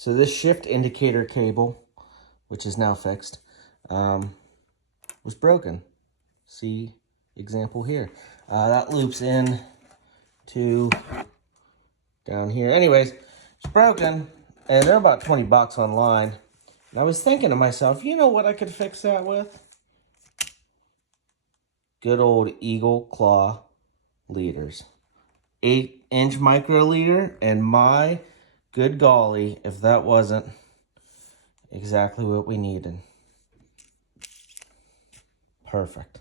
So this shift indicator cable, which is now fixed, was broken. See example here. That loops in to down here. Anyways, it's broken, and they're about 20 bucks online. And I was thinking to myself, you know what I could fix that with? Good old Eagle Claw leaders. 8-inch micro leader, and my good golly, if that wasn't exactly what we needed. Perfect.